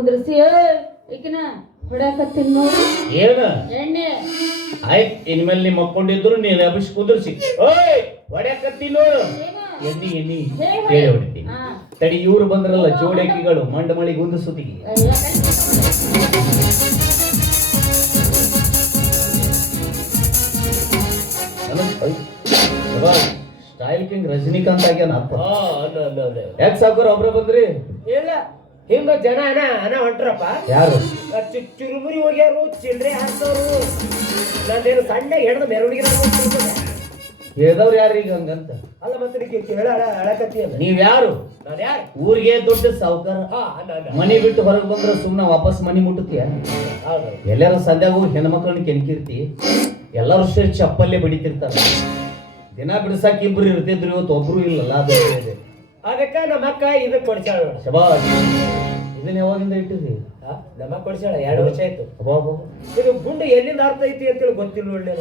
ಕುಂದ್ರಿಸಿ ಈಕಿನ ಹೊಡ್ಯಾಕತ್ತೀನಿ ನೋಡಿ ಏನ ಎಣ್ಣೆ ಆಯ್ತು ಇನ್ಮೇಲೆ ನೀ ಮಕ್ಕೊಂಡಿದ್ರು ನೀನು ಅಭಿಷ್ ಕುಂದ್ರಿಸಿ ಓಯ್ ಹೊಡ್ಯಾಕತ್ತೀನಿ ನೋಡು ಎಣ್ಣಿ ಎಣ್ಣಿ ಹೇಳಿ ಹೊಡಿತೀನಿ ತಡಿ ಇವ್ರು ಬಂದ್ರಲ್ಲ ಜೋಡಕಿಗಳು ಮಂಡ ಮಳಿ ಗುಂದು ಸುತ್ತಿಗೆ ಸ್ಟೈಲ್ ಕಿಂಗ್ ರಜನಿಕಾಂತ್ ಆಗ್ಯಾನ ಅಪ್ಪ ಯಾಕೆ ಸಾವುಕಾರ ಒಬ್ರೇ ಬಂದ್ರಿ ಇಲ್ಲ ಹಿಂಗ ಜನ ಹಣ ಹೊಂಟ್ರಪ್ಪ ಯಾರು ಚುರುಮುರಿ ಹೋಗ್ಯಾರು ಚಿಲ್ರೆ ಹಾಕ್ತವ್ರು ನಂದೇನು ಸಣ್ಣ ಹಿಡ್ದು ಮೆರವಣಿಗೆ ಹೇಳ್ದವ್ರು ಯಾರು ಈಗ ಹಂಗಂತ ಅಲ್ಲ ಮತ್ತೆ ಹೇಳಕತ್ತಿ ಅಲ್ಲ ನೀವ್ ಯಾರು ನಾನು ಯಾರು ಊರಿಗೆ ದೊಡ್ಡ ಸಾವುಕಾರ ಮನಿ ಬಿಟ್ಟು ಹೊರಗೆ ಬಂದ್ರೆ ಸುಮ್ನೆ ವಾಪಸ್ ಮನಿ ಮುಟ್ಟುತ್ತೀಯ ಎಲ್ಲಾರು ಸಂಧ್ಯಾಗ ಹೋಗಿ ಹೆಣ್ಮಕ್ಳನ್ನ ಕೆಣಕಿರ್ತಿ ಎಲ್ಲರೂ ಸೇರಿ ಚಪ್ಪಲ್ಲೇ ಬಡಿತಿರ್ತಾರ ದಿನ ಬಿಡ್ಸಾಕ ಇಬ್ರು ಇರ್ತಿದ್ರು ಇವತ್ತು ಒಬ್ರು ಇಲ್ಲಲ್ಲ ಅದು ಅದಕ್ಕ ನಮ್ಮ ಅಕ್ಕ ಇದಕ್ಕೆ ಕೊಡ್ಸಾಳ ಶಬಾಷ್ ಇದನ್ನ ಯಾವಾಗಿಂದ ಇಟ್ಟಿದ್ರಿ ನಮ್ಮ ಅಕ್ಕ ಕೊಡ್ಸಾಳ 2 ವರ್ಷ ಆಯ್ತು ಇದು ಗುಂಡು ಎಲ್ಲಿಂದ ಅರ್ಥ ಐತಿ ಅಂತೇಳಿ ಗೊತ್ತಿಲ್ಲ ಒಳ್ಳೆ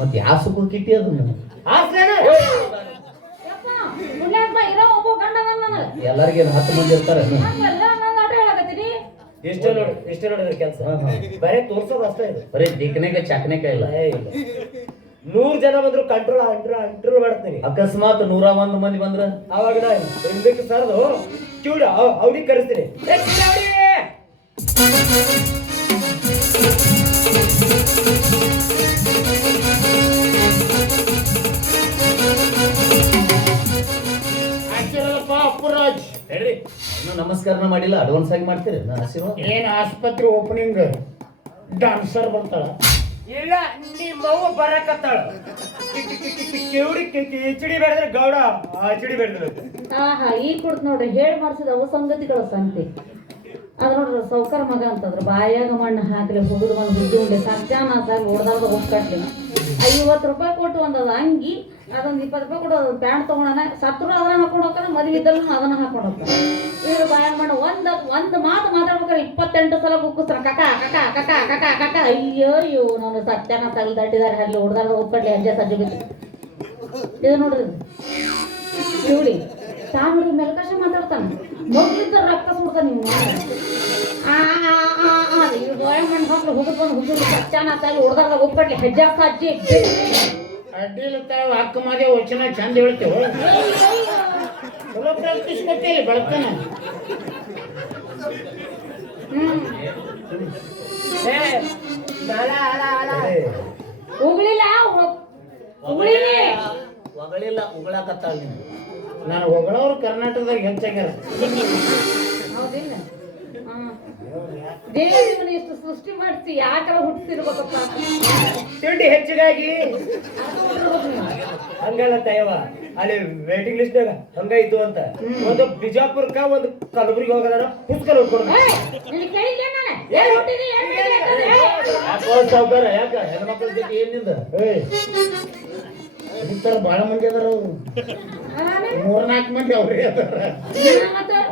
ಮತ್ತೆ ಯಾವ ಸುಖಕ್ಕೆ ಇಟ್ಟಿ ಅದನ್ನ ಎಲ್ಲರಿಗೇನು 10 ಮಂದಿ ಇರ್ತಾರೆ ಇಷ್ಟೇ ನೋಡಿದ್ರೆ ಕೆಲಸ ಬರೇ ತೋರ್ಸೋದು ಅಷ್ಟೇ ಇದು ಬರೀ ದಿಕ್ಕನೆಗೆ ಚಕನೆಕ ಇಲ್ಲ 100 ಜನ ಬಂದ್ರು ಕಂಟ್ರೋಲ್ ಮಾಡ್ತೀನಿ ಅಕಸ್ಮಾತ್ 101 ಮಂದಿ ಬಂದ್ರ ಅವಾಗ ನಾ ಹಿಂದಕ್ಕೆ ಸರ್ದು ಚೂಡ ಅವ್ರಿಗೆ ಕರೆಸ್ತೀನಿ ಅಪ್ಪುರಾಜ್ ಹೇಳ್ರಿ ಇನ್ನು ನಮಸ್ಕಾರನ ಮಾಡಿಲ್ಲ ಅಡ್ವಾನ್ಸ್ ಆಗಿ ಮಾಡ್ತೀರಿ ನಾನು ಹಸಿರು ಏನ್ ಆಸ್ಪತ್ರೆ ಓಪನಿಂಗ್ ಡಾನ್ಸರ್ ಬರ್ತಾಳ ಇಲ್ಲ ನಿಮ್ಮವ್ವ ಬರಕತ್ತಾಳ ಕಿಚಡಿ ಬೇಡಿದ್ರೆ ಗೌಡ ಕಿಚಡಿ ಬೇಡಿದ್ರೆ ಆಹಾ ಈಗ ಕೊಡ್ತು ನೋಡ್ರಿ ಹೇಳಿ ಮಾಡ್ಸಿದ ಅವ ಸಂಗತಿಗಳ ಸಂತೆ ಅದ ನೋಡ್ರಿ ಸೌಕರ್ ಮಗ ಅಂತಂದ್ರ ಬಾಯಾಗ ಮಣ್ಣು ಹಾಕ್ಲಿ ಹುಡುಗ ಒಂದು ಹುಡ್ಗಿ ಉಂಡೆ ಸತ್ಯಾನಾಸಾಗಿ ಹೊಡೆದಾರ್ದ ಹೋಗ್ಕಟ್ಲಿ 50 ರೂಪಾಯಿ ಕೊಟ್ಟು ಒಂದದ ಅಂಗಿ ಅದೊಂದು 20 ರೂಪಾಯಿ ಕೊಟ್ಟು ಅದೊಂದು ಪ್ಯಾಂಟ್ ತಗೊಂಡಾನ ಸತ್ರು ಅದನ್ನ ಹಾಕೊಂಡು ಹೋಗ್ತಾನೆ ಮದುವೆ ಇದ್ದಲ್ಲೂ ಅದನ್ನ ಹಾಕೊಂಡು ಹೋಗ್ತಾನೆ ಇವ್ರು ಬಾಯಾಗ ಮಣ್ಣು ಒಂದು ಮಾತು ಮಾತಾಡ್ಬೇಕಾದ್ರೆ 28 ಸಲ ಕುಕ್ಕಿಸ್ತಾರ ಕಕ ಕಕ ಕಕ ಕಕ ಕಕ ಅಯ್ಯೋ ನಾನು ಸತ್ಯಾನಾಸ ಆಗಲಿ ದಡ್ಡಿದಾರೆ ಅಲ್ಲಿ ಹೊಡೆದಾರ್ದ ಹೋಗ್ಕಟ್ಲಿ ಹೆಜ್ಜೆ ಸಜ್ಜುಗಿತ್ತು ಇದು ನೋಡ್ರಿ ಇವಳಿ ತಾಮ್ರಿ ಮೆಲ್ಕಶ ಮಾತಾಡ್ತಾನೆ ಮೊದ್ಲಿದ್ದ ರಕ್ತ ಸುಡ್ತಾನೆ ನೀವು ಇವ್ ಗೋಯ ಮಣ್ಣು ಹಾಕ್ಲಿ ಹುಡುಗ ಹುಡುಗ ಸತ್ಯಾನಾಸಾಗಿ ಹೊಡೆದಾರ್ದ ಹೋಗ್ಕಟ್ಲಿ ಹೆಜ್ಜೆ ಸಜ್ಜಿ ಅಡ್ಡಿಲತ್ತಾವ ಅಕ್ಕ ಮಾದೇ ವಚನ ಚಂದ ಹೇಳ್ತೇವೆ ಚಲೋ ಪ್ರಾಕ್ಟೀಸ್ ಕೊಟ್ಟೇಲಿ ಬೆಳತನ ಉಗಳಿಲ್ಲ ಉಗಳಿಲ್ಲ ಹೊಗಳಿಲ್ಲ ಉಗಳಾಕತ್ತಾಳ ನೀನು ನಾನು ಹೊಗಳವ್ರು ಕರ್ನಾಟಕದಾಗ ಹೆಚ್ಚಾಗ್ಯಾರ ಹೌದಿಲ್ಲ ದೇವ್ರನ್ನ ಇಷ್ಟು ಸೃಷ್ಟಿ ಮಾಡಿಸಿ ಯಾಕರ ಹುಟ್ಟಿಸಿರ್ಬೇಕಪ್ಪ ತಿಂಡಿ ಹೆಚ್ಚಿಗಾಗಿ ಹಂಗಲ್ಲ ತಯವ ಅಲ್ಲಿ ವೇಟಿಂಗ್ ಲಿಸ್ಟ್ನಾಗ ಹಂಗ ಇದ್ದು ಅಂತ ಒಂದು ಬಿಜಾಪುರಕ್ಕ ಒಂದು ಕಲಬುರ್ಗಿ ಹೋಗದಾರ ಪುಸ್ತಕ ನೋಡ್ಕೊಂಡು ಸಾವುಕಾರ ಯಾಕ ಹೆಣ್ಮಕ್ಳ ಜೊತೆ ಏನಿಂದ ಇತರ ಬಾಳ ಮಂದಿ ಅದಾರ ಅವ್ರು 3-4 ಮಂದಿ ಅವ್ರಿಗೆ ಅದಾರ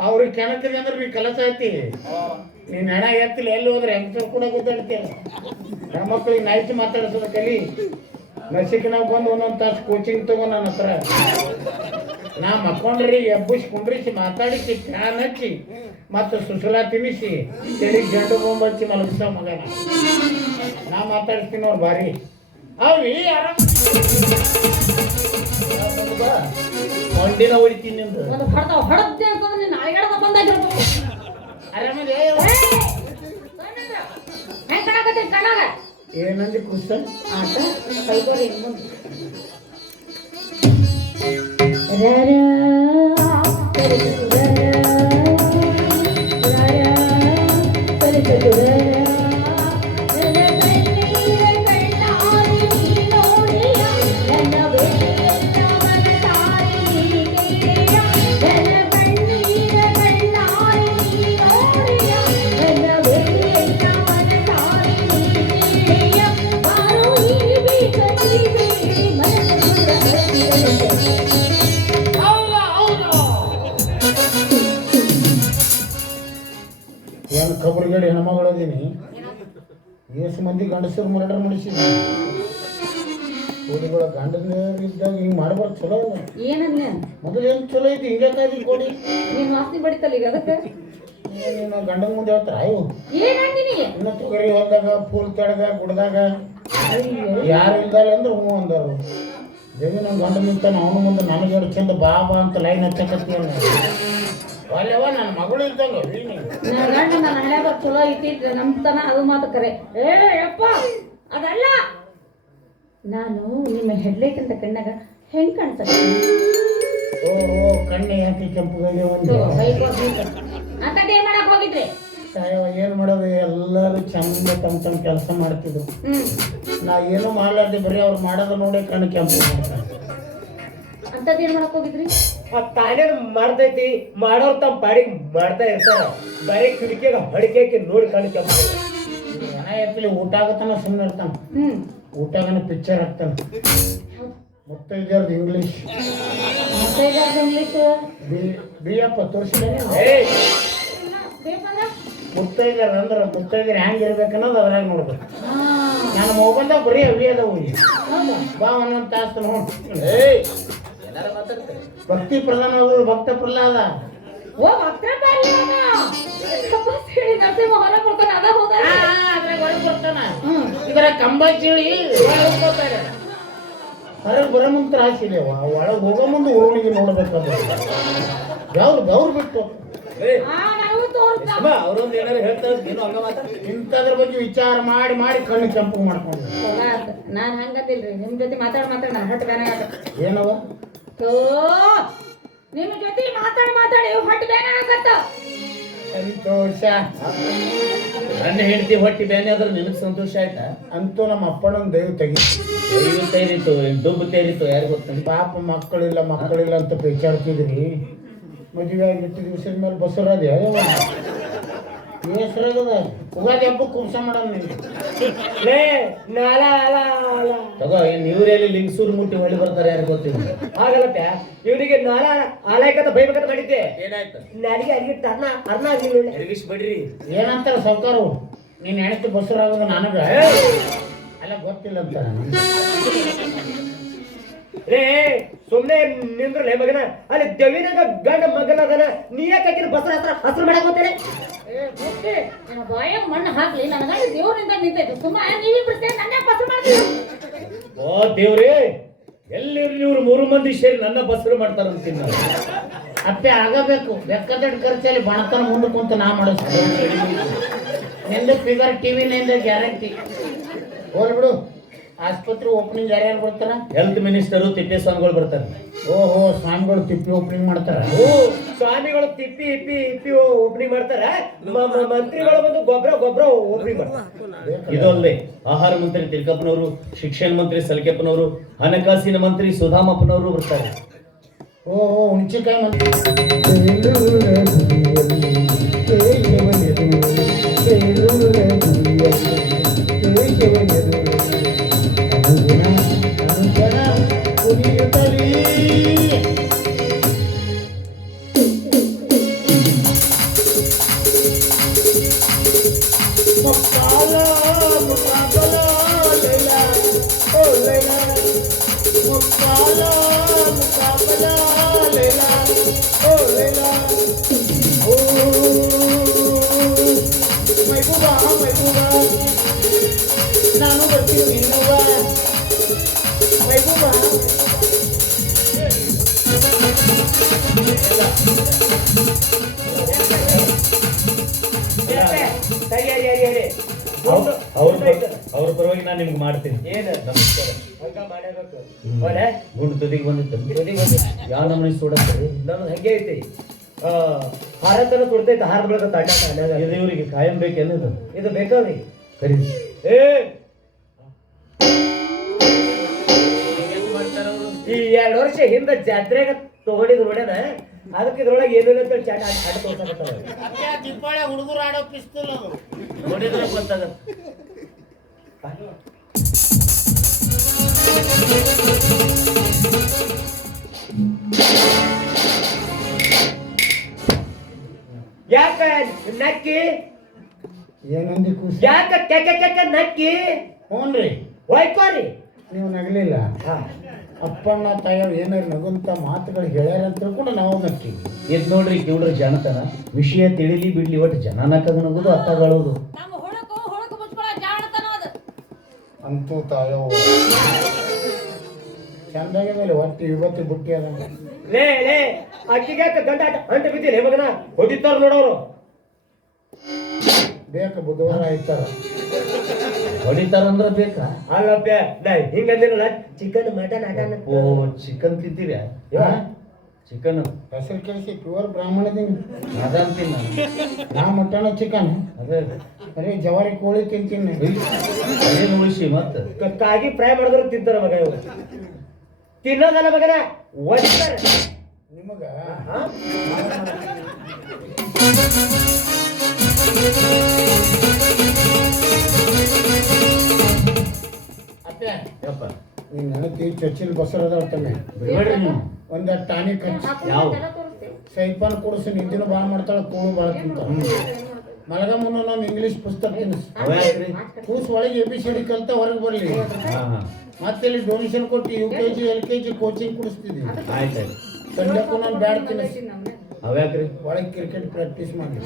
ಅವ್ರಿಗೆ ಕೆಣಕರಿ ಅಂದ್ರೆ ನೀ ಕೆಲಸ ಐತಿ ನೀನ್ ಹಣ ಎತ್ತಿಲ್ಲ ಎಲ್ಲಿ ಹೋದ್ರೆ ಹೆಂಗಸರು ಕೂಡ ಗೊತ್ತಾಡ್ತೀಯ ಹೆಣ್ಮಕ್ಳಿಗೆ ನೈಟ್ ಮಾತಾಡ್ಸೋದ ಕಲಿ ನಸಿಕಿನಾಗ ಬಂದು ಒಂದೊಂದು ತಾಸು ಕೋಚಿಂಗ್ ತಗೋ ನನ್ನ ಹತ್ರ ನಾ ಮಕ್ಕೊಂಡ್ರಿ ಎಬ್ಬಿಸಿ ಕುಂಡ್ರಿಸಿ ಮಾತಾಡಿಸಿ ಫ್ಯಾನ್ ಹಚ್ಚಿ ಮತ್ತು ಸುಸುಲಾ ತಿನ್ನಿಸಿ ತೆಲಿಗೆ ಜಂಡು ಬಾಂಬ್ ಹಚ್ಚಿ ಮಲಗಿಸೋ ಮಗನ ನಾ ಮಾತಾಡ್ತೀನಿ ಅವ್ರು ಭಾರಿ ಅವಿ ಮಂಡಿನ ಹೊಡಿತೀನಿ ನಿಮ್ದು ಹೊಡೆದ್ದೆ ಅಂತಂದ್ರೆ ನೀನು ಅಳಗಾಡದ ಬಂದಾಗಿರ್ಬೇಕು ಆರಾಮದೇ ಏನಂದಿ ಕುಸ್ತ ಆಟ ಕೈಗೋರಿ ಏನು ಕಬಡ್ಗಡಿ ಹೆಣ್ಮಗಳದೀನಿ ಎಷ್ಟು ಮಂದಿ ಗಂಡಸರು ಮರ್ಡರ್ ಮಾಡಿಸಿದ್ವಿ ಕೋಡಿಗಳ ಗಂಡನ ಇದ್ದಾಗ ಹಿಂಗೆ ಮಾಡ್ಬಾರ್ದು ಚಲೋ ಅಲ್ಲ ಏನಲ್ಲ ಮೊದಲು ಏನು ಚಲೋ ಐತಿ ಹಿಂಗೆ ಕಾಯ್ದು ಕೋಡಿ ನೀನು ವಾಸನೆ ಬಡಿತಲ್ಲ ಈಗ ಅದಕ್ಕೆ ನೀನು ಗಂಡನ ಮುಂದೆ ಹೇಳ್ತಾರ ಅಯ್ಯೋ ಏನಂದಿನಿ ಇನ್ನು ತೊಗರಿ ಹೊಲ್ದಾಗ ಪೂಲ್ ತಡಗ ಗುಡ್ದಾಗ ಯಾರು ಇಲ್ದಾರ ಅಂದ್ರೆ ಹ್ಞೂ ಅಂದರು ದೇವಿ ನಮ್ಮ ಗಂಡ ನಿಂತಾನ ಅವನ ಮುಂದೆ ನನಗೆ ಎರಡು ಚಂದ ಬಾಬಾ ಅಂತ ಲೈನ್ ಹಚ್ಚಕತ್ತೀವಲ್ಲ ಅಲ್ಲವ ನನ್ನ ಮಗಳು ಇದ್ದಂಗ ನನ್ನ ಗಂಡ ನನ್ನ ಹಳ್ಯಾಗ ಚಲೋ ಐತಿ ನಮ್ತನ ಅದು ಮಾತು ಕರೆ ಏ ಯಪ್ಪ ಅದಲ್ಲ ನಾನು ನಿಮ್ಮ ಹೆಡ್ಲೈಟ್ ಅಂತ ಕಣ್ಣಾಗ ಹೆಂಗ್ ಕಾಣ್ತದೆ ಓ ಕಣ್ಣೆ ಯಾಕೆ ಕೆಂಪುಗಾಗೆ ಒಂದು ಅಂತದ್ ಏನ್ ಮಾಡಕ್ ಹೋಗಿದ್ರಿ ಸಾಯವ ಏನು ಮಾಡೋದು ಎಲ್ಲರೂ ಚಂದ ತಮ್ಮ ಕೆಲಸ ಮಾಡ್ತಿದ್ರು ನಾ ಏನೂ ಮಾಡ್ಲಾರ್ದೆ ಬರೀ ಅವ್ರು ಮಾಡೋದು ನೋಡಿ ಕಣ್ಣು ಕೆಂಪು ಮಾಡ್ತಾರೆ ಅಂತದ್ ಏನ್ ಮಾಡಕ್ ಹೋಗಿದ್ರಿ ತಾನೇ ಮಾಡ್ತೈತಿ ಮಾಡೋರು ತಮ್ಮ ಪಾಡಿಗೆ ಮಾಡ್ತಾ ಇರ್ತಾರ ಬರೀ ಕಿಟಕಿಯಾಗ ಹೊಡಿಕೆ ಹಾಕಿ ನೋಡಿ ಕಣ್ ಕೆಂಪ ಜನ ಎತ್ತಲಿ ಊಟ ಆಗತ್ತಾನ ಸುಮ್ಮನೆ ಇರ್ತಾನ ಊಟಗನ ಪಿಕ್ಚರ್ ಹಾಕ್ತಾನ ಮುತ್ತೈದ್ಯಾರ್ದು ಇಂಗ್ಲೀಷ್ ಇಂಗ್ಲಿಷ್ ಬಿ ಅಪ್ಪ ತೋರಿಸಿದಾನೆ ಬೇಕಂದ್ರ ಮುತ್ತೈದ್ಯಾರ ಅಂದ್ರೆ ಮುತ್ತೈದ್ಯಾರ ಹೆಂಗೆ ಇರ್ಬೇಕನ್ನೋದು ಅದ್ರಾಗ ನೋಡ್ಬೇಕು ನನ್ನ ಮೊಬೈಲ್ದಾಗ ಬರೀ ಅವಿ ಅದಾವು ಬಾ ಒಂದೊಂದು ತಾಸು ನೋಡಿ ಭಕ್ತಿ ಪ್ರಧಾನವಾದ ಭಕ್ತ ಪ್ರಹ್ಲಾದ ಓ ಭಕ್ತರ ಹೊರ ಬರ್ತಾನ ಅದ ಹೋದ ಅದ್ರಾಗ ಹೊರಗೆ ಬರ್ತಾನ ಇದರ ಕಂಬ ಚೀಳಿ ಹೊರಗೆ ಬರೋ ಮುಂದೆ ತ್ರಾಸಿದೆ ಒಳಗೆ ಹೋಗೋ ಮುಂದೆ ಓಣಿಗೆ ನೋಡ್ಬೇಕಾದ್ರೆ ಗೌರ್ ಬಿಟ್ಟು ಅವ್ರೊಂದು ಏನಾರು ಹೇಳ್ತಾರೆ ಏನು ಹಂಗ ಇಂಥದ್ರ ಬಗ್ಗೆ ವಿಚಾರ ಮಾಡಿ ಮಾಡಿ ಕಣ್ಣು ಕೆಂಪು ಮಾಡ್ಕೊಂಡು ನಾನ್ ಹಂಗದಿಲ್ರಿ ನಿಮ್ ಜೊತೆ ಮಾತಾಡ ನಾನು ಹಟ್ಟು ಬೇನ ಏನವ ನಿಮ್ ಜೊತೆ ಮಾತಾಡಿ ಹೊಟ್ಟು ಬೇನ ಆಗತ್ತ ಸಂತೋಷ ನನ್ನ ಹೆಂಡತಿ ಹೊಟ್ಟಿ ಬ್ಯಾನೆ ಆದ್ರೆ ನಿನಗೆ ಸಂತೋಷ ಆಯ್ತಾ ಅಂತೂ ನಮ್ಮ ಅಪ್ಪನೊಂದು ದೈವ ತೆಗಿತು ತೇರಿತ್ತು ಡುಬ್ಬು ತೇರಿತ್ತು ಯಾರು ಗೊತ್ತ ಪಾಪ ಮಕ್ಕಳಿಲ್ಲ ಅಂತ ಪೇಚಾಡ್ತಿದ್ರಿ ಮದುವೆ ಆಗಿ ಎಷ್ಟು ದಿವಸದ ಮೇಲೆ ಬಸರಾದೆ ಹೆಸರಾಗದ ಉಗಾದಿ ಹಬ್ಬಕ್ಕೆ ಕುಂಸ ಮಾಡೋಣ ಲೇ ನಾಲ ಅಲ ಅಲ ತಗೋ ಇವ್ರೆಲ್ಲಿ ಲಿಂಗಸೂರು ಮುಟ್ಟಿ ಹೊಳಿ ಬರ್ತಾರೆ ಯಾರು ಗೊತ್ತಿಲ್ಲ ಹಾಗಲ್ಲಪ್ಪ ಇವನಿಗೆ ನಾಲ ಆಲಯಕಂತ ಬೈಬೇಕಂತ ಮಾಡಿದ್ದೆ ಏನಾಯ್ತು ನನಗೆ ಅಲ್ಲಿಟ್ಟು ಅರ್ಣ ಆಗಿಲ್ಲ ಎರಗಿಸ್ ಬಿಡ್ರಿ ಏನಂತಾರ ಸರ್ಕಾರು ನೀನು ಹೆಣತಿ ಬಸರಾಗೋದು ನನಗೆ ಅಲ್ಲ ಗೊತ್ತಿಲ್ಲ ಅಂತ ರೇ ಸುಮ್ನೆ ನಿಂದ್ರಲೇ ಮಗನ ಅಲ್ಲಿ ದೇವಿನಾಗ ಗಂಡ ಮಗನ ಅದನ ನೀ ಯಾಕೆ ಬಸರ ಹತ್ರ ಮಾಡಕ್ ಹೋಗ್ತೇನೆ ಬಾಯಾಗ ಮಣ್ಣು ಹಾಕ್ಲಿ ನನ್ನ ದೇವ್ರಿಂದ ನಿಂತೈತೆ ಸುಮ್ಮ ನೀವಿಬ್ರು ಸೇರಿ ನನ್ನ ಬಸರು ಮಾಡ್ತೀವಿ ಓ ದೇವ್ರೇ ಎಲ್ಲಿರ್ಲಿ ಇವ್ರು 3 ಮಂದಿ ಸೇರಿ ನನ್ನ ಬಸರು ಮಾಡ್ತಾರ ಅಂತೀನಿ ನಾನು ಅಪ್ಪೆ ಆಗಬೇಕು ಬೆಕ್ಕದಡ್ ಖರ್ಚಲ್ಲಿ ಬಣತನ ಮುಂದೆ ಕುಂತು ನಾ ಮಾಡಿಸ್ತೀನಿ ನಿಂದು ಫಿಗರ್ ಟಿವಿ ನಿಂದ ಗ್ಯಾರಂಟಿ ಹೋಲ್ಬಿಡು ಆಸ್ಪತ್ರೆ ಓಪನಿಂಗ್ ಯಾರ್ಯಾರು ಬರ್ತಾರ ಹೆಲ್ತ್ ಮಿನಿಸ್ಟರು ತಿಪ್ಪೇಸ್ವಾಮಿಗಳು ಬರ್ತಾರೆ ಓಹೋ ಸ್ವಾಮಿಗಳು ತಿಪ್ಪಿ ಓಪನಿಂಗ್ ಮಾಡ್ತಾರ ಓ ಸ್ವಾಮಿಗಳು ತಿಪ್ಪಿ ಇಪ್ಪಿ ಇಪ್ಪಿ ಓಪನಿಂಗ್ ಮಾಡ್ತಾರ ಮಂತ್ರಿಗಳು ಬಂದು ಗೊಬ್ಬರ ಓಪನಿಂಗ್ ಮಾಡ್ತಾರೆ ಇದು ಅಲ್ಲದೆ ಆಹಾರ ಮಂತ್ರಿ ತಿರ್ಕಪ್ಪನವರು ಶಿಕ್ಷಣ ಮಂತ್ರಿ ಸಲ್ಕೆಪ್ಪನವರು ಹಣಕಾಸಿನ ಮಂತ್ರಿ ಸುಧಾಮಪ್ಪನವರು ಬರ್ತಾರೆ ಓಹೋ ಹುಣಚಿಕಾಯಿ ಮಂತ್ರಿ ನಾನು ಬರ್ತೀನಿ ನೀನು ಮೈಬೂಬಾ ಅವ್ರ ಪರವಾಗಿ ನಾನು ನಿಮ್ಗೆ ಮಾಡ್ತೀನಿ ಏನು ನಮಸ್ಕಾರ ಹಂಗ ಮಾಡಬೇಕು ಗುಂಡು ತುದಿಗೆ ಬಂದಿತ್ತು ಯಾವ ನಮ್ಮನೆ ಸುಡತ್ತಾರೆ ನಮ್ದು ಹಂಗೆ ಐತಿ ಹಾರ ತರ ಸುಡ್ತೈತೆ ಹಾರ ಬೆಳಕ ತಾಟ ಇದು ಇವರಿಗೆ ಕಾಯಂ ಬೇಕೇನದು ಇದು ಬೇಕಾವ್ರಿ ಕರಿ ಏ ಈ 2 ವರ್ಷ ಹಿಂದೆ ಜಾತ್ರೆಗ ತಗೊಂಡಿದ್ ನೋಡ್ಯಾನ ಅದಕ್ಕೆ ಇದ್ರೊಳಗೆ ಏನಿಲ್ಲ ಅಂತ ಚಾಟ ಆಟ ತೋರ್ಸಕತ್ತಾವ ದೀಪಾವಳಿ ಹುಡುಗರು ಆಡೋ ಪಿಸ್ತೂಲ್ ಅದು ನೋಡಿದ್ರೆ ಗೊತ್ತಾಗತ್ತೆ ಯಾಕ ನಕ್ಕಿ ಏನಂದಿ ಖುಷಿ ಯಾಕ ಕೆಕ್ಕ ನಕ್ಕಿ ಹ್ಞೂನ್ರಿ ಹೊಯ್ಕೋರಿ ನೀವು ನಗಲಿಲ್ಲ. ಅಪ್ಪಣ್ಣ ತಾಯಿಯವ್ರು ಏನಾರು ನಗುಂತ ಮಾತುಗಳು ಹೇಳ್ಯಾರ ಅಂತ ತಿಳ್ಕೊಂಡು ನಾವು ನಕ್ಕಿವಿ. ಎದ್ ನೋಡ್ರಿ ಕಿವ್ಡ್ರ ಜಾಣತನ. ವಿಷಯ ತಿಳಿಲಿ ಬಿಡ್ಲಿ ಒಟ್ಟು ಜನ ನಕ್ಕದ ನಗುದು ಅರ್ಥಗಳೋದು. ನಮ್ಮ ಹುಡುಕು ಮುಚ್ಕೊಳ ಜಾಣತನ ಅದು. ಅಂತೂ ತಾಯವ್ವ ಚಂದಾಗಿ ಮೇಲೆ ಒಟ್ಟು ಇವತ್ತು ಬುಟ್ಟಿ ಅದ. ಲೇ ಅಕ್ಕಿಗೆ ಗಂಡ ಅಂಟ ಬಿದ್ದಿಲ್ಲ ಮಗನ ಹೊಡಿತಾರ ನೋಡೋರು. ಬೇಕು ಬುಧವಾರ ಆಯ್ತಾರ ಹೊಡಿತಾರಂದ್ರ ಬೇಕಾ? ಅಲ್ಲಪ್ಪ ಹಿಂಗಂದಿರಲ್ಲ ಚಿಕನ್ ಮಟನ್ ಆಟನ. ಓ ಚಿಕನ್ ತಿಂತೀರಾ? ಚಿಕನ್ ಹೆಸರು ಕೇಳಿಸಿ ಪ್ಯೂರ್ ಬ್ರಾಹ್ಮಣದೀನಿ. ಅದಂತೀನಿ ನಾನು. ನಾ ಮಟನ್ ಚಿಕನ್ ಅದೇ ಅರೆ ಜವಾರಿ ಕೋಳಿ ತಿಂತೀನಿ. ಅದೇನು ಉಳಿಸಿ ಮತ್ತೆ ಕಾಗಿ ಫ್ರೈ ಮಾಡಿದ್ರು ತಿಂತಾರ ಮಗ. ಇವರು ತಿನ್ನೋದಲ್ಲ ಮಗನ ಒಡ್ತಾರೆ ನಿಮಗ. ಅಪ್ಪೆ ಯಪ್ಪ ನೀನ್ ನೆನಪಿ ಚೊಚ್ಚಿನ ಬಸರದ ತಮ್ಮೆ ಬಿಡ್ಬೇಡ್ರಿ ನೀವು. ಒಂದ ಟಾನಿಕ್ ಯಾವ ಸೈಪಾನ್ ಕೊಡಿಸಿ ನಿದ್ದಿನ ಭಾಳ ಮಾಡ್ತಾಳ, ಕೂಳು ಭಾಳ ತಿಂತಾಳ. ಮಲಗ ಮುನ್ನ ನಾನು ಇಂಗ್ಲೀಷ್ ಪುಸ್ತಕ ತಿನ್ನಿಸ್ ಅವ್ಯಾಕ್ರಿ? ಕೂಸ್ ಒಳಗೆ ABCD ಕಲ್ತ ಹೊರಗೆ ಬರಲಿ. ಹಾ ಹಾ ಮತ್ತೆ ಇಲ್ಲಿ ಡೊನೇಷನ್ ಕೊಟ್ಟು UKG LKG ಕೋಚಿಂಗ್ ಕೊಡಿಸ್ತಿದ್ವಿ. ಆಯ್ತಾಯ್ತು. ಸಂಜೆಕ್ಕೂ ನಾನು ಬ್ಯಾಡ್ ತಿನ್ನಿಸ್ ಅವ್ಯಾಕ್ರಿ? ಒಳಗೆ ಕ್ರಿಕೆಟ್ ಪ್ರಾಕ್ಟೀಸ್ ಮಾಡಿ.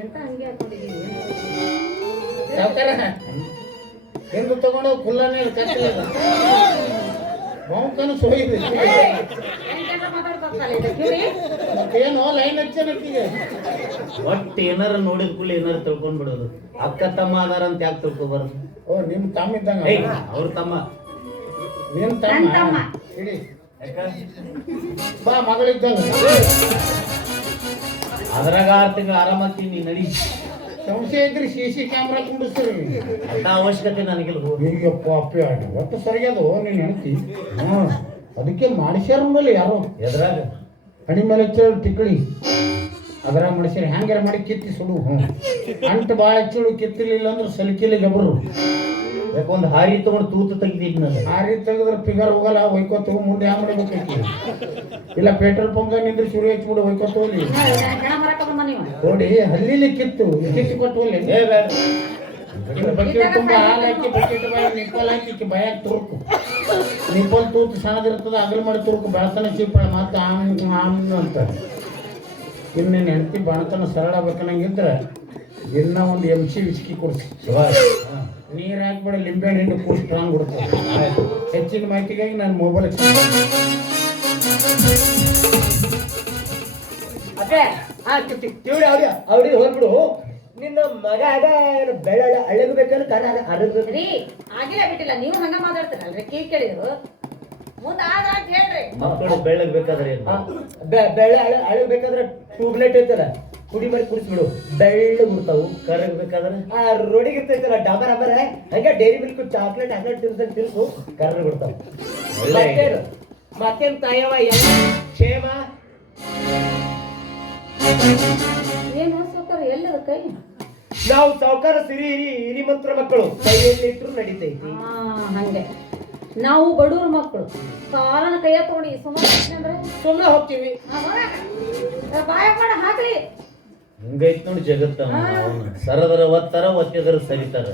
ಎಂತ ಹಂಗೆ ಹಾಕೊಂಡಿದೀವಿ. ಸಾವ್ಕಾರ ಹೆಂಗ್ ತಗೊಂಡು ಕುಲ್ಲನೇ ಕಟ್ಟಿಲ್ಲ ಬಹುಕನು ಸೋಯಿದೆ. ಮತ್ತೇನೋ ಲೈನ್ ಹಚ್ಚನಕ್ಕಿಗೆ ಒಟ್ಟು ಏನಾರ ನೋಡಿದ ಕೂಲಿ ಏನಾರ ತಿಳ್ಕೊಂಡ್ ಬಿಡೋದು. ಅಕ್ಕ ತಮ್ಮ ಅದಾರ ಅಂತ ಯಾಕೆ ತಿಳ್ಕೊಬಾರ್ದು? ಓ ನಿಮ್ ತಮ್ಮ ಇದ್ದಂಗ. ಅವ್ರ ತಮ್ಮ ನಿಮ್ ತಮ್ಮ ಇಡಿ ಯಾಕ? ಬಾ ಮಗಳಿದ್ದಂಗ. ಅದ್ರಾಗ 6 ತಿಂಗಳು ಆರಾಮತ್ತೀನಿ ನೀ ನಡಿ. ಸಂಶಯ ಇದ್ರಿ CC ಕ್ಯಾಮ್ರಾ ಕುಂಡಿಸ್ತೀರಿ. ಅಂತ ಅವಶ್ಯಕತೆ ನನಗಿಲ್ಲ. ಈಗಪ್ಪ ಅಪ್ಪಿ ಆಡಿ ಒಟ್ಟು ಸರಿಯಾದು ನೀನ್ ಹೆಣ್ತಿ. ಅದಕ್ಕೆ ಮಾಡಿಸ್ಯಾರ ನೋಡಲಿ ಯಾರು ಎದ್ರಾಗ ಹಣಿ ಮೇಲೆ ಹಚ್ಚಳು ಟಿಕ್ಕಳಿ ಅದ್ರಾಗ ಮಾಡಿಸ್ಯಾರ. ಹ್ಯಾಂಗಾರ ಮಾಡಿ ಕಿತ್ತಿ ಸುಡು. ಅಂಟು ಭಾಳ ಹಚ್ಚಳು ಕಿತ್ತಿರ್ಲಿಲ್ಲ ಅಂದ್ರೆ ಸಲಿಕಿಲಿ ಗಬರು. ಯಾಕೊಂದು ಹಾರಿ ತಗೊಂಡು ತೂತು ತೆಗಿದೀನಿ ನಾನು. ಆ ರೀತಿ ತೆಗೆದ್ರೆ ಫಿಗರ್ ಹೋಗಲ್ಲ. ಹೊಯ್ಕೋತ ಮುಂದೆ ಹ್ಯಾಂಗ ಮಾಡ್ಬೇಕೈತಿ. ಇಲ್ಲ ಪೆಟ್ರೋಲ್ ಪಂಪ್ ನಿಂದ್ರೆ ಸುರಿ ಹಚ್ಬಿಡು ಹೊಯ್ಕೋತ ಹೋಗ್ಲಿ ನೋಡಿ. ಹಲ್ಲಿಲಿ ಕಿತ್ತು ಕೊಟ್ಟು ಹೋಗ್ಲಿ. ಬಕೆಟ್ ತುಂಬ ಹಾಲು ಹಾಕಿ ಬಕೆಟ್ ಬಾಯಿ ನಿಪ್ಪಲ್ ಹಾಕಿ ಬಾಯಾಗ ತುರುಕು. ನಿಪ್ಪಲ್ ತೂತು ಸಣ್ಣದಿರ್ತದ ಅಗಲ್ ಮಾಡಿ ತುರುಕು. ಬೆಳತನ ಚೀಪಳ ಮತ್ತೆ ಆಮ್ ಅಂತ. ಇನ್ನೇನು ಹೆಂಡತಿ ಬಾಣತನ ಸರಳ ಬೇಕನ್ನಂಗಿದ್ರೆ ಇನ್ನ ಒಂದು MC ವಿಸ್ಕಿ ಕೊಡಿಸಿ. ನೀರು ಹಾಕ್ಬೇಡ, ಲಿಂಬೆ ಹಣ್ಣು ಕೂಡಿ ಸ್ಟ್ರಾಂಗ್ ಕೊಡ್ತಾರೆ. ಹೆಚ್ಚಿನ ಮಾಹಿತಿಗಾಗಿ ನಾನು ಮೊಬೈಲ್ ಅದೇ ತಿಳಿ ಅವ್ರಿಗೆ ಹೋಗ್ಬಿಡು. ನಿನ್ನ ಮಗ ಆಗ ಬೆಳ ಅಳ್ಳಗಬೇಕಲ್ಲ ಕರ ಅರಬೇಕು. ರೀ ಆಗಿಲ್ಲ ಬಿಟ್ಟಿಲ್ಲ ನೀವು ಹಂಗ ಮಾತಾಡ್ತೀರಲ್ರಿ. ಕಿವಿ ಕೇಳಿದ್ರು ಮುಂದೆ ಆದ ಹೇಳ್ರಿ. ಮಕ್ಕಳು ಬೆಳ್ಳಗ್ ಬೇಕಾದ್ರೆ ಬೆಳೆ ಅಳಬೇಕಾದ್ರೆ ಟ್ಯೂಬ್ಲೈಟ್ ಐತಲ್ಲ ಕುಡಿ ಮಾಡಿ ಕುಡಿಸ್ಬಿಡು. ಬೆಳ್ಳ ಬಿಡ್ತಾವು. ಕರಗಬೇಕಾದ್ರೆ ಆ ರೋಡಿಗೆ ಇರ್ತೈತಲ್ಲ ಡಾಬರ್ ಅಂಬರ ಹಂಗೆ ಡೈರಿ ಮಿಲ್ಕ್ ಚಾಕ್ಲೇಟ್ ತಿನ್ಸಂಗ್ ತಿನ್ಸು ಕರ್ರ ಬಿಡ್ತಾವ. ಮತ್ತೇನ್ ತಾಯವ ಕ್ಷೇಮ ಏನು ಸೌಕರ್ ಎಲ್ಲದ ಕೈ. ನಾವು ಸಾವುಕಾರ ಸಿರಿ ಹಿರಿ ಮಂತ್ರ ಮಕ್ಕಳು. ಕೈಯಲ್ಲಿ ಇಟ್ಟರು ನಡೀತೈತಿ. ಹಂಗೆ ನಾವು ಬಡವ್ರ ಮಕ್ಕಳು ಕಾಲನ ಕೈಯ ತಗೊಂಡು ಸುಮ್ಮನೆ ಸುಮ್ಮನೆ ಹೋಗ್ತೀವಿ. ಬಾಯ ಮಾಡ ಹಾಕ್ಲಿ. ಹಿಂಗೈತ್ ನೋಡಿ ಜಗತ್ತ. ಸರದರ ಒತ್ತರ ಒತ್ತಿದರ ಸರಿತಾರ.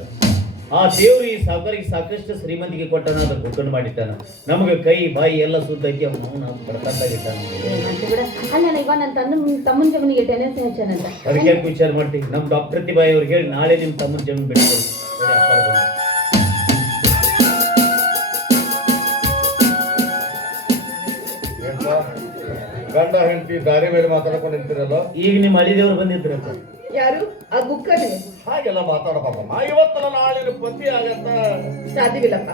ಆ ದೇವ್ರು ಈ ಸಾವುಕಾರಿಗೆ ಸಾಕಷ್ಟು ಶ್ರೀಮಂತಿಗೆ ಕೊಟ್ಟನ, ಅದ್ರ ಬುಕ್ಕನ್ ಮಾಡಿಟ್ಟಾನ. ನಮಗೆ ಕೈ ಬಾಯಿ ಎಲ್ಲ ಸುದ್ದ ಐತಿ. ಅವನು ಬಡತಾಗಿಟ್ಟಾನ. ಅಲ್ಲ ಈಗ ನನ್ನ ತಮ್ಮನ ಜಮೀನಿಗೆ ಟೆನೆನ್ಸಿ ಹೆಚ್ಚನಂತ. ಅದಕ್ಕೆ ಯಾಕೆ ವಿಚಾರ ಮಾಡ್ತೀವಿ? ನಮ್ಮ ಡಾಕ್ಟರ್ ಪ್ರತಿಭಾ ಅವ್ರಿಗೆ ಹೇಳಿ ನಾಳೆ ನಿಮ್ಮ ತಮ್ಮನ ಜಮೀನು ಬಿಟ್ಟು ಗಂಡ ಹೆಂಡತಿ ದಾರಿ ಮೇಲೆ ಮಾತಾಡ್ಕೊಂಡು ನಿಂತಿರಲ್ಲ. ಈಗ ನಿಮ್ಮ ಅಳಿದೇವ್ರು ಬಂದಿದ್ರಲ್ಲ. ಯಾರು ಆ ಗುಕ್ಕನೆ? ಹಾಗೆಲ್ಲ ಮಾತಾಡಬಾರ್ದಮ್ಮ. ಇವತ್ತಲ್ಲ ನಾಳೆ ಪತಿ ಆಗತ್ತ. ಸಾಧ್ಯವಿಲ್ಲಪ್ಪ.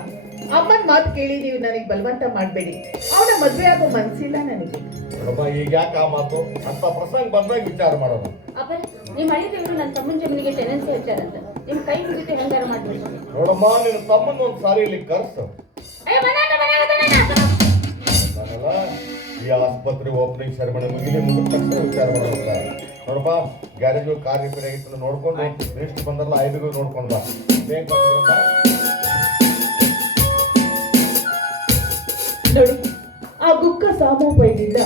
ಅಮ್ಮನ ಮಾತು ಕೇಳಿ ನೀವು ನನಗೆ ಬಲವಂತ ಮಾಡಬೇಡಿ. ಅವನ ಮದುವೆ ಆಗೋ ಮನಸ್ಸಿಲ್ಲ ನನಗೆ. ನೋಡಮ್ಮ, ಈಗ ಯಾಕೆ ಆ ಮಾತು? ಅಂತ ಪ್ರಸಂಗ ಬಂದಾಗ ವಿಚಾರ ಮಾಡೋಣ. ಅಪ್ಪ ನಿಮ್ಮ ಅಳಿದೇವ್ರು ನನ್ನ ತಮ್ಮನ ಜಮೀನಿಗೆ ಟೆನೆನ್ಸಿ ಹೆಚ್ಚಾರಂತ. ನಿಮ್ ಕೈ ಮುಗಿತು ಹೆಂಗಾರ ಮಾಡ್ಬಿಡಿ. ನೋಡಮ್ಮ, ನಿನ್ನ ತಮ್ಮನ ಒಂದು ಸಾರಿ ಇಲ್ಲಿ ಕರ್ಸು. ನಾನೆಲ್ಲ ಈ ಆಸ್ಪತ್ರೆ ಓಪನಿಂಗ್ ಸೆರೆಮನಿ ಮುಗಿಲಿ ಮುಗಿದ ತಕ್ಷಣ ವಿಚಾರ ಮಾಡೋಣ. ನೋಡಪ್ಪ, ಗ್ಯಾರೇಜ್ ಕಾರ್ ರಿಪೇರಿ ಆಗಿತ್ತು ನೋಡ್ಕೊಂಡು ಲಿಸ್ಟ್ ಬಂದಲ್ಲ ಐಬಿಗಳು ನೋಡ್ಕೊಂಡು ಬಾ. ನೋಡಿ, ಆ ಗುಕ್ಕ ಸಾಮೋಪೈದಿಂದ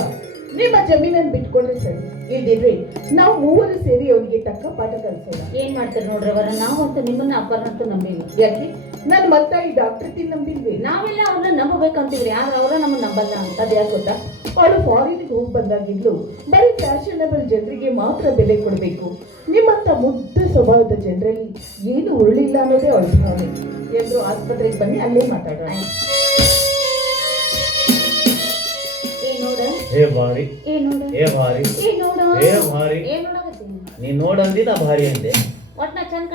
ನಿಮ್ಮ ಜಮೀನನ್ನು ಬಿಟ್ಕೊಡ್ರಿ ಸರಿ. ಇಲ್ದಿದ್ರೆ ನಾವು ಮೂವರು ಸೇರಿ ಅವನಿಗೆ ತಕ್ಕ ಪಾಠ ಕಲಿಸೋಣ. ಏನ್ ಮಾಡ್ತೀರಿ ನೋಡ್ರಿ ಅವರ. ನಾವಂತೂ ನಿಮ್ಮನ್ನ ಅಪ್ಪರಂತೂ ನಂಬಿವಿ. ಯಾಕೆ ನನ್ ಮತ್ತಾಯಿ ಡಾಕ್ಟರ್ ನಂಬಿಲ್ವೇ? ನಾವೆಲ್ಲ ಅವ್ರನ್ನ ನಂಬಬೇಕಂತೀವ್ರಿ, ಆದ್ರೆ ಅವ್ರ ನಮ್ಮನ್ನ ನಂಬಲ್ಲ ಅಂತ. ಅದ್ ಯಾಕೆ ಗೊತ್ತಾ? ಅವಳು ಫಾರಿನ್ಗೆ ಹೋಗಿ ಬಂದಾಗಿದ್ಲು ಬರೀ ಫ್ಯಾಷನಬಲ್ ಜನರಿಗೆ ಮಾತ್ರ ಬೆಲೆ ಕೊಡಬೇಕು, ನಿಮ್ಮಂತ ಮುಗ್ಧ ಸ್ವಭಾವದ ಜನರಲ್ಲಿ ಏನು ಉರುಳಿಲ್ಲ ಅನ್ನೋದೇ ಅವಳ ಭಾವನೆ. ಎಲ್ರು ಆಸ್ಪತ್ರೆಗೆ ಬನ್ನಿ, ಅಲ್ಲೇ ಮಾತಾಡೋಣ. ಏ ನೋಡ, ಏ ಭಾರಿ, ಏ ನೋಡ, ಏ ಭಾರಿ, ಏ ನೋಡ, ಏ ಭಾರಿ. ಏನ್ ನೋಡಕತ್ತೀನಿ? ನೀ ನೋಡಂದಿ ನಾ ಭಾರಿ ಅಂದೆ. ಒಟ್ನ ಚಂದ